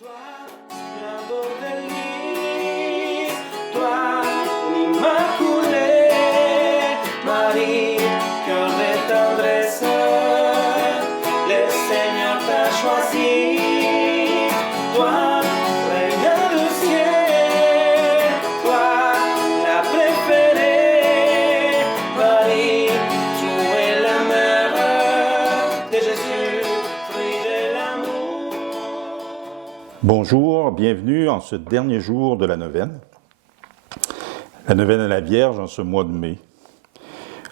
Toi, Saint d'Élie, toi, l'Immaculée, Marie, cœur de tendresse, le Seigneur t'a choisi. Toi, reine du ciel, toi, la préférée, Marie, tu es la mère de Jésus, fruit de l'amour. Bonjour, bienvenue en ce dernier jour de la neuvaine à la Vierge en ce mois de mai.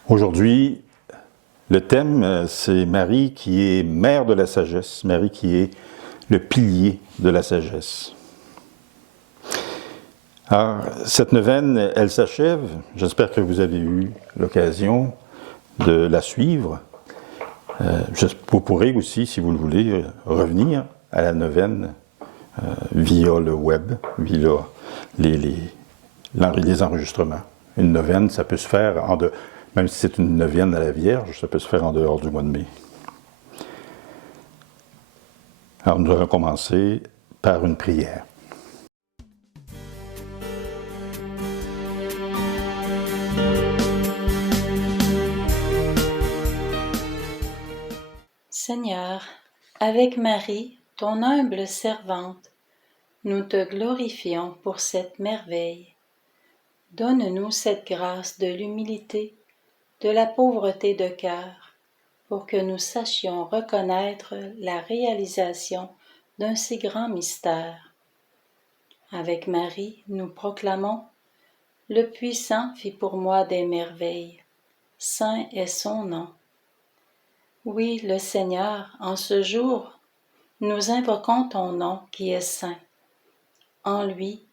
Aujourd'hui, le thème, c'est Marie qui est mère de la sagesse, Marie qui est le pilier de la sagesse. Alors, cette neuvaine, elle s'achève. J'espère que vous avez eu l'occasion de la suivre. Vous pourrez aussi, si vous le voulez, revenir à la neuvaine via le web, via les enregistrements. Une neuvaine, ça peut se faire, même si c'est une neuvaine à la Vierge, ça peut se faire en dehors du mois de mai. Alors nous allons commencer par une prière. Seigneur, avec Marie, ton humble servante, nous te glorifions pour cette merveille. Donne-nous cette grâce de l'humilité, de la pauvreté de cœur, pour que nous sachions reconnaître la réalisation d'un si grand mystère. Avec Marie, nous proclamons « Le Puissant fit pour moi des merveilles, saint est son nom ». Oui, le Seigneur, en ce jour, nous invoquons ton nom qui est saint. En lui,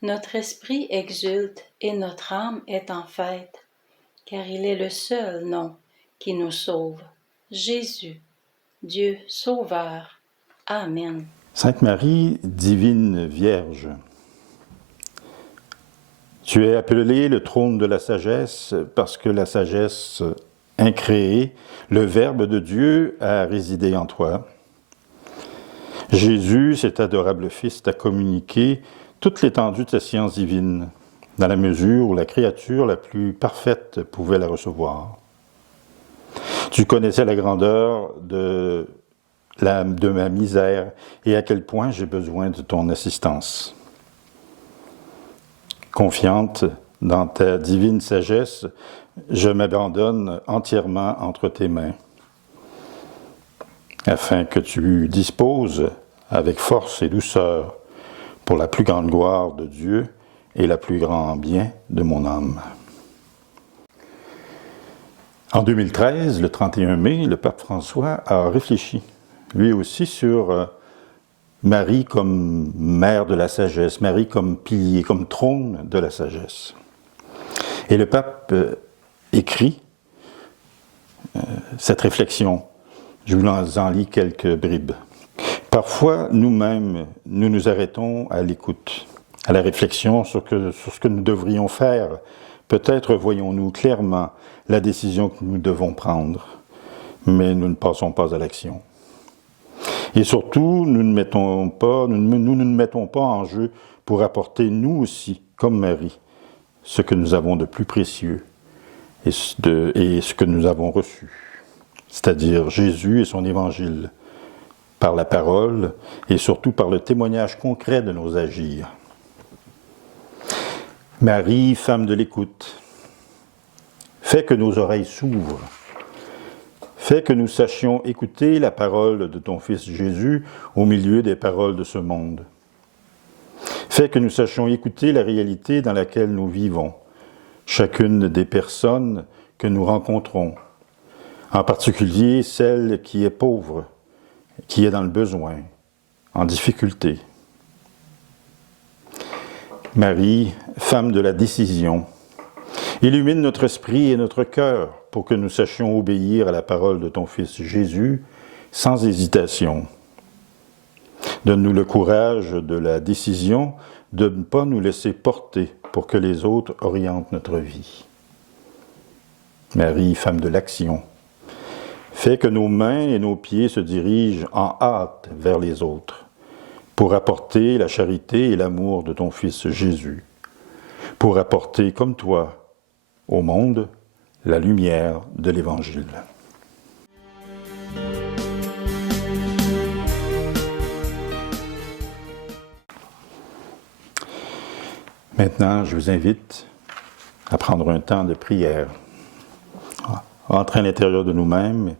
notre esprit exulte et notre âme est en fête, car il est le seul nom qui nous sauve. Jésus, Dieu Sauveur. Amen. Sainte Marie, divine Vierge, tu es appelée le trône de la sagesse parce que la sagesse incréée, le Verbe de Dieu a résidé en toi. Jésus, cet adorable Fils, t'a communiqué toute l'étendue de sa science divine, dans la mesure où la créature la plus parfaite pouvait la recevoir. Tu connaissais la grandeur de ma misère et à quel point j'ai besoin de ton assistance. Confiante dans ta divine sagesse, je m'abandonne entièrement entre tes mains, afin que tu disposes avec force et douceur pour la plus grande gloire de Dieu et la plus grand bien de mon âme. En 2013, le 31 mai, le pape François a réfléchi, lui aussi, sur Marie comme mère de la sagesse, Marie comme pilier, comme trône de la sagesse. Et le pape écrit cette réflexion. Je vous en lis quelques bribes. Parfois, nous-mêmes, nous nous arrêtons à l'écoute, à la réflexion sur ce que nous devrions faire. Peut-être voyons-nous clairement la décision que nous devons prendre, mais nous ne passons pas à l'action. Et surtout, nous ne nous mettons pas en jeu pour apporter nous aussi, comme Marie, ce que nous avons de plus précieux et ce que nous avons reçu, c'est-à-dire Jésus et son évangile, par la parole et surtout par le témoignage concret de nos agirs. Marie, femme de l'écoute, fais que nos oreilles s'ouvrent, fais que nous sachions écouter la parole de ton Fils Jésus au milieu des paroles de ce monde. Fais que nous sachions écouter la réalité dans laquelle nous vivons, chacune des personnes que nous rencontrons, en particulier celle qui est pauvre, qui est dans le besoin, en difficulté. Marie, femme de la décision, illumine notre esprit et notre cœur pour que nous sachions obéir à la parole de ton Fils Jésus sans hésitation. Donne-nous le courage de la décision de ne pas nous laisser porter pour que les autres orientent notre vie. Marie, femme de l'action, fais que nos mains et nos pieds se dirigent en hâte vers les autres, pour apporter la charité et l'amour de ton Fils Jésus, pour apporter comme toi au monde la lumière de l'Évangile. Maintenant, je vous invite à prendre un temps de prière, entrer à l'intérieur de nous-mêmes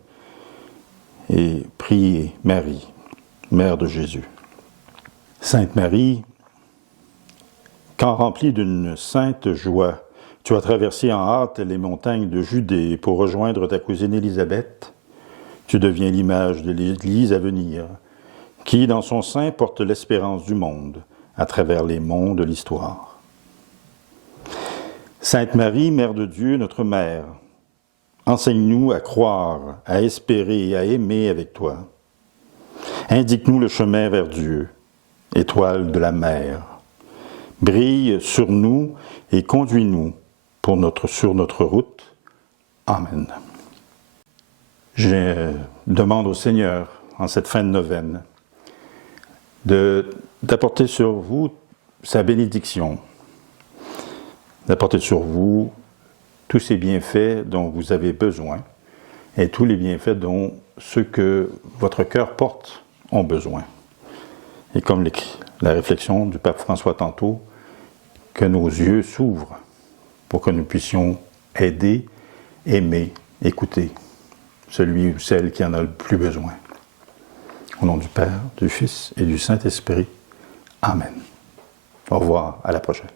et prier Marie, Mère de Jésus. Sainte Marie, quand remplie d'une sainte joie, tu as traversé en hâte les montagnes de Judée pour rejoindre ta cousine Élisabeth, tu deviens l'image de l'Église à venir, qui, dans son sein, porte l'espérance du monde à travers les mondes de l'histoire. Sainte Marie, Mère de Dieu, notre Mère, enseigne-nous à croire, à espérer et à aimer avec toi. Indique-nous le chemin vers Dieu, étoile de la mer. Brille sur nous et conduis-nous sur notre route. Amen. Je demande au Seigneur, en cette fin de neuvaine, d'apporter sur vous sa bénédiction, d'apporter sur vous tous ces bienfaits dont vous avez besoin et tous les bienfaits dont ceux que votre cœur porte ont besoin. Et comme la réflexion du pape François tantôt, que nos yeux s'ouvrent pour que nous puissions aider, aimer, écouter celui ou celle qui en a le plus besoin. Au nom du Père, du Fils et du Saint-Esprit. Amen. Au revoir, à la prochaine.